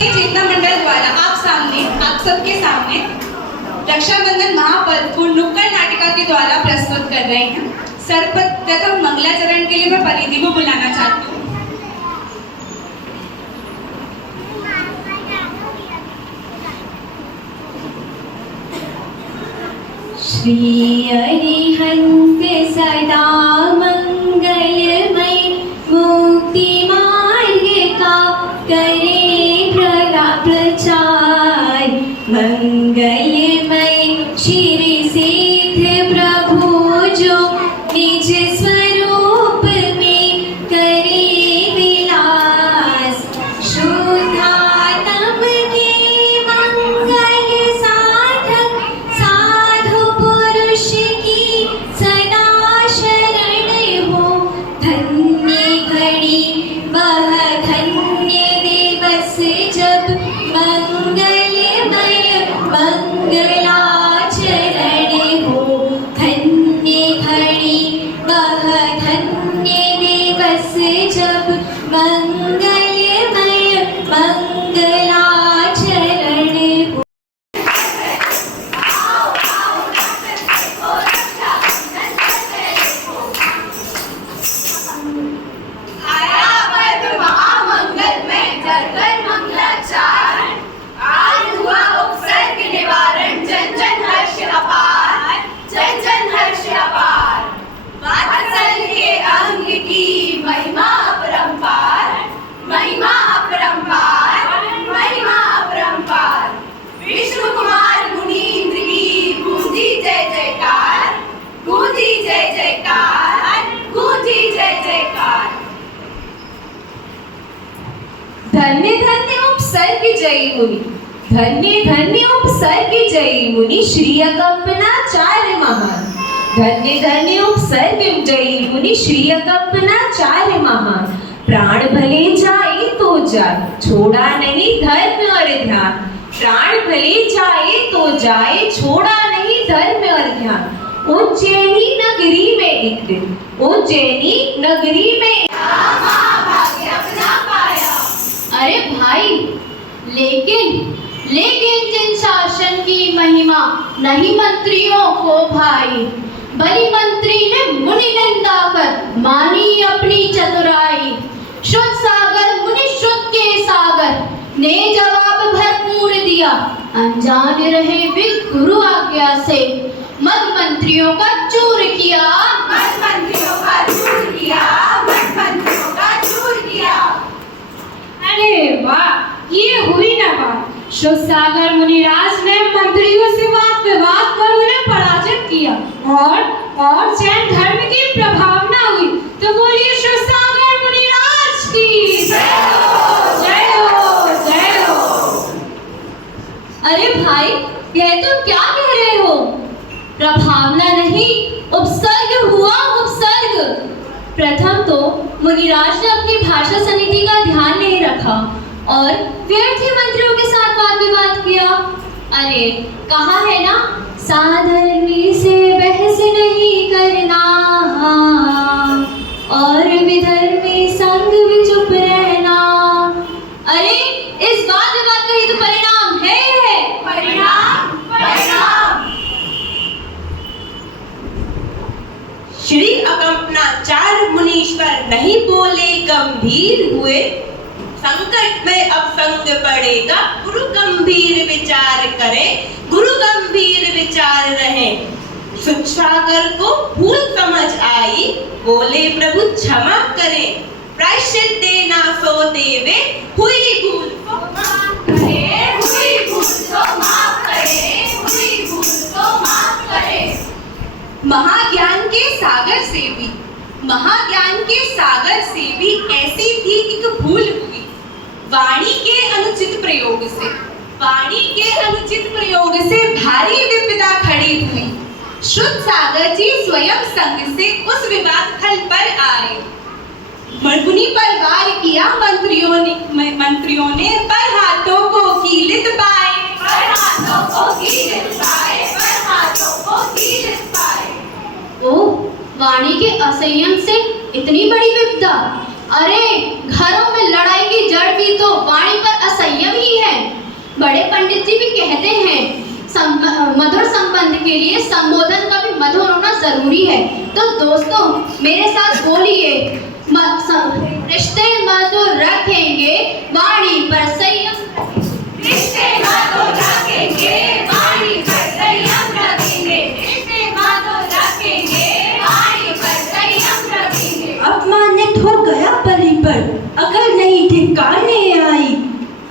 चेतना मंडल द्वारा आप सबके सामने रक्षाबंधन महापर्व को नुक्कड़ नाटिका के द्वारा प्रस्तुत कर रहे हैं। सर्वप्रथम मंगलाचरण के लिए मैं परिधि को बुलाना चाहती हूँ। श्री अरिहंत सदा मंगलमय मुक्ति मार्ग का करे प्रचार। मंगलमय श्री सिद्ध प्रभु जो निज स्वरूप में करे विलास। शुद्धात्म के मंगल साधक साधु पुरुष की सदा शरण हो। धन्य घड़ी वह धन्य दिवस जब मंगलमय मंगलाचरण हो। धन्य घड़ी वह धन्य दिवस जब मंगलमय मंगलाचरण हो। आया पर्व महामंगल में जरकर मंगलाचार। आज हुआ उपसर्ग निवारण जन जन हर्ष अपार। जन जन हर्ष अपार। वात्सल्य के अंग की महिमा अपरंपार। महिमा अपरंपार। महिमा अपरंपार। विष्णु कुमार मुनीन्द्र की गूंजी जय जयकार। गूंजी जय जयकार। गूंजी जय जयकार। धन्य धन्य उपसर्ग जय मुनि। धन्य धन्य उपसर्ग जय मुनि श्री अकंपनाचार्य महान। धन्य धन्य उपसर्ग जय मुनि श्री अकंपनाचार्य महान। प्राण भले जाए तो जाए छोड़ा नहीं धर्म और ध्यान। प्राण भले जाए तो जाए छोड़ा नहीं धर्म और ध्यान। उज्जैनी नगरी में एक दिन उज्जैनी नगरी में अरे भाई, लेकिन जिन शासन की महिमा नहीं मंत्रियों को भाई। बलि मंत्री ने मुनि निंदा कर मानी अपनी चतुराई। शुद्ध सागर मुनि शुद्ध के सागर ने जवाब भरपूर दिया। अनजान रहे वे गुरु आज्ञा से मद मंत्रियों का चूर किया। मद मंत्रियों का चूर किया। मद मंत्रियों का चूर किया। अरे वाह, ये हुई ना बात। शुद्धसागर मुनिराज ने मंत्रियों से वाद विवाद कर उन्हें पराजित किया और जैन धर्म की प्रभावना हुई। तो बोलिए शुद्धसागर मुनिराज की जय हो, जय हो, जय हो। अरे भाई, यह तो क्या कह रहे हो? प्रभावना नहीं, उपसर्ग हुआ उपसर्ग। प्रथम तो मुनिराज ने अपनी भाषा समिति का ध्यान नहीं रखा और व्यर्थ ही मंत्रियों के साथ वाद विवाद किया। अरे कहा है ना, साधर्मी से बहस नहीं करना और विधर्मी संग में चुप रहना। अरे इस वाद विवाद का ही तो परिणाम है। परिणाम परिणाम। श्री अकंपनाचार्य मुनीश्वर नहीं बोले गंभीर हुए। संकट में अब संग पड़ेगा गुरु गंभीर विचार करे। गुरु गंभीर विचार रहे। सुखसागर को भूल समझ आई। बोले प्रभु क्षमा करें। प्रायश्चित देना सो देवे। हुई भूल तो माफ करे। हुई भूल तो माफ करे। हुई भूल तो माफ करे। महाज्ञान के सागर से भी ऐसी थी एक भूल हुई। वाणी के अनुचित प्रयोग से भारी विपदा खड़ी हुई। शुद्ध सागर जी स्वयं संग से उस विवाद स्थल पर आए। मुनि पर वार किया मंत्रियों ने पर हाथों को कीलित पाए। पर हाथों को कीलित पाए। पर हाथों को कीलित पाए। ओह, वाणी के असंयम से इतनी बड़ी विपदा। अरे घरों में लड़ाई की जड़ भी तो वाणी पर असंयम ही पंडित जी भी कहते हैं मधुर संबंध के लिए संबोधन का भी मधुर होना जरूरी है। तो दोस्तों मेरे साथ बोलिए, रिश्ते मधुर रखेंगे वाणी पर संयम, रिश्ते मधुर रखेंगे वाणी पर संयम रखेंगे, रिश्ते मधुर रखेंगे वाणी पर संयम रखेंगे। अपमानित हो गया बलि पर अगर नहीं ठिकाने आई,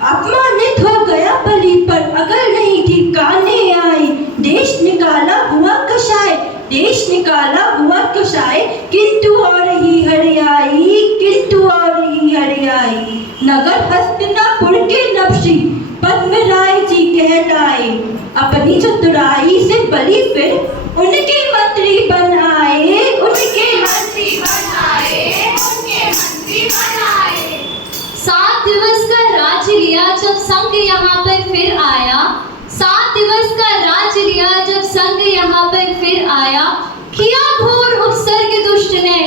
अपमानित हो गया बलि पर अगर नहीं ठिकाने आई, देश निकाला हुआ कशाय, देश निकाला हुआ कशाय, किंतु और ही हरियाई, किंतु और ही हरियाई। नगर हस्तिनापुर के नवशी पद्मराय जी कहलाए, अपनी चतुराई से बलि फिर उनके मंत्री बनाए, उनके मंत्री बनाए, उनके मंत्री बनाए। 7 दिवस का राज्य लिया जब संग यहाँ पर फिर आया, 7 दिवस का राज्य लिया जब संग यहाँ पर फिर आया, किया घोर उपसर्ग दुष्ट ने,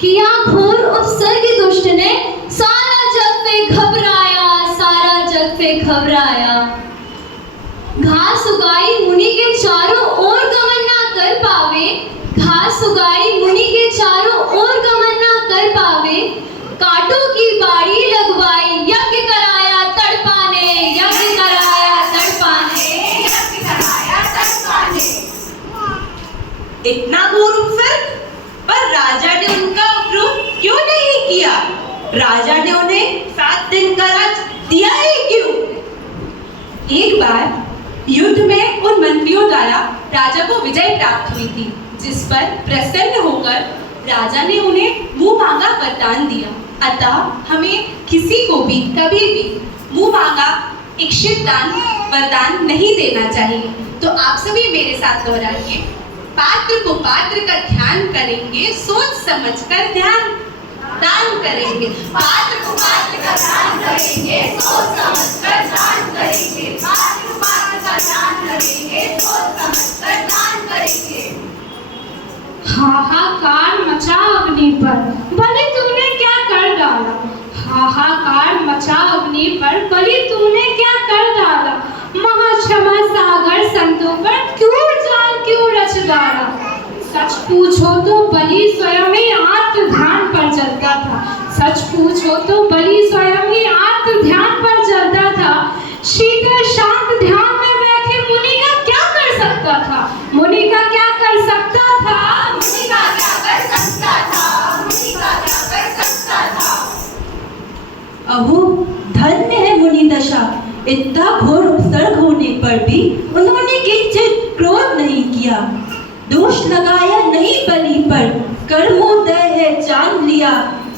किया घोर उपसर्ग दुष्ट ने, सारा जग पे घबराया, सारा जग पे घबराया। घास उगाई मुनि के चारों ओर गमन ना कर पावे, घास उगाई मुनि के चारों ओर गमन ना कर पावे, कांटों की बाड़ी लगवाई, यज्ञ कराया तड़पाने, यज्ञ कराया तड़पाने, यज्ञ कराया तड़पाने। इतना घोर उपसर्ग, पर राजा ने उनका उपयोग क्यों नहीं किया? राजा ने उन्हें 7 दिन का राज दिया ही क्यों? एक बार युद्ध में उन मंत्रियों द्वारा राजा को विजय प्राप्त हुई थी, जिस पर प्रसन्न होकर राजा ने उन्हें मुंह मांगा वरदान दिया। अतः हमें किसी को भी कभी भी मुंह मांगा इच्छित दान वरदान नहीं देना चाहिए। तो आप सभी मेरे साथ दोहराइए, पात्र को पात्र का ध्यान करेंगे, सोच समझकर ध्यान दान करेंगे, पात्र को पात्र का दान करेंगे, सोच समझकर दान करेंगे, पात्र को पात्र का दान करेंगे, सोच समझकर दान करेंगे। हाहाकार मचा अग्नि पर, बलि तूने क्या कर डाला, हाहाकार मचा अग्नि पर, बलि तूने क्या कर डाला, महाक्षमा सागर संतों पर क्यों जाल क्यों रच डाला। सच पूछो तो बलि स्वयं ही आत्म ध्यान पर जलता था, सच पूछो तो बलि स्वयं ही आत्म ध्यान पर जलता था। शीतल शांत ध्यान में बैठे मुनि का क्या कर सकता था, मुनि का क्या कर सकता था, मुनि का क्या कर सकता था, मुनि का क्या कर सकता था। अहो धन्य है मुनि दशा, इतना घोर उपसर्ग होने पर भी उन्होंने किंचित क्रोध नहीं किया, दोष लगाया नहीं बलि पर, कर्मोदय है जान लिया,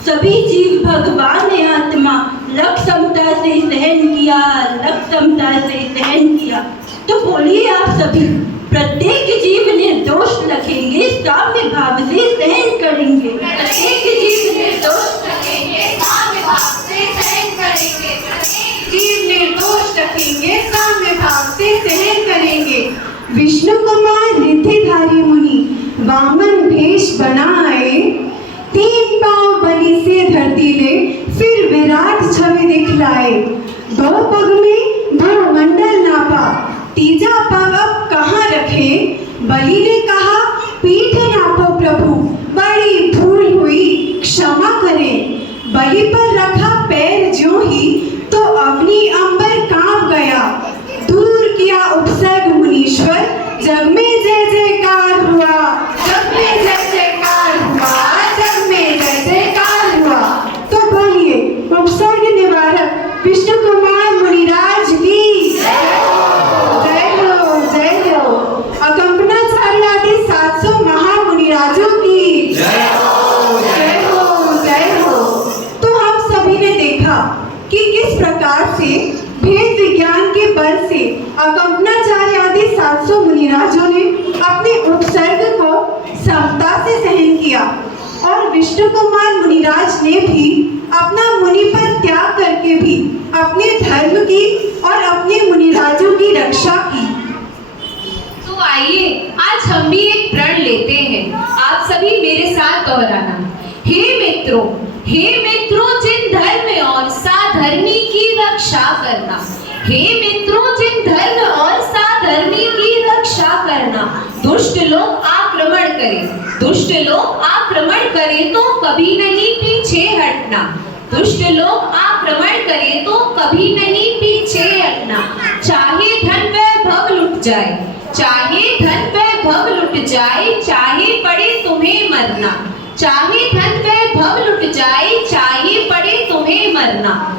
सभी जीव भगवान ने आत्मा लक समता से सहन किया, लक समता से सहन किया। तो बोलिए आप सभी, प्रत्येक जीव निर्दोष रखेंगे, साम्य भाव से सहन करेंगे, प्रत्येक जीव निर्दोष रखेंगे, साम्य भाव से सहन करेंगे, प्रत्येक जीव निर्दोष रखेंगे, साम्य भाव से सहन करेंगे। विष्णु कुमार रिद्धिधारी मुनि वामन भेष बनाए, 3 पांव बलि से धरती ले फिर विराट छवि दिखलाए। 2 पग में 2 मंडल नापा, तीजा पग अब कहाँ रखे, बलि ने कहा पीठ नापो प्रभु, बड़ी भूल हुई क्षमा करें। बलि पर रखा पैर ज्यों ही तो अग्नि अंबर कांप गया, दूर किया उपसर्ग मुनीश्वर, जग में जय जयकार हुआ, जग में जय जयकार हुआ, जग में जय जयकार हुआ। तो बोलिए उपसर्ग निवारक विष्णु कुमार मुनिराज की जय हो, जय हो। अकंपनाचार्य आदि 700 महामुनिराजों की जय हो, जय हो, जय हो। तो हम सभी ने देखा कि किस प्रकार से भेद विज्ञान के बल से अकंपनाचार्य आदि 700 मुनिराजों ने अपने उपसर्ग को समता से सहन किया, और विष्णु कुमार मुनिराज ने भी अपना मुनि पद त्याग करके भी अपने धर्म की और अपने मुनिराजों की रक्षा की। तो आइए आज हम भी एक प्रण लेते हैं, आप सभी मेरे साथ दोहराना। हे मित्रों, हे मित्रों, जिन धर्म और साधर्मी की रक्षा करना, हे मित्रों, जिन दुष्ट लोग आक्रमण करें, दुष्ट लोग आक्रमण करें तो कभी नहीं पीछे हटना, दुष्ट लोग आक्रमण करें तो कभी नहीं पीछे हटना। चाहे धन वैभव लुट जाए, चाहे धन वैभव लुट जाए, चाहे पड़े तुम्हें मरना, चाहे धन वैभव लुट जाए, चाहे पड़े तुम्हें मरना।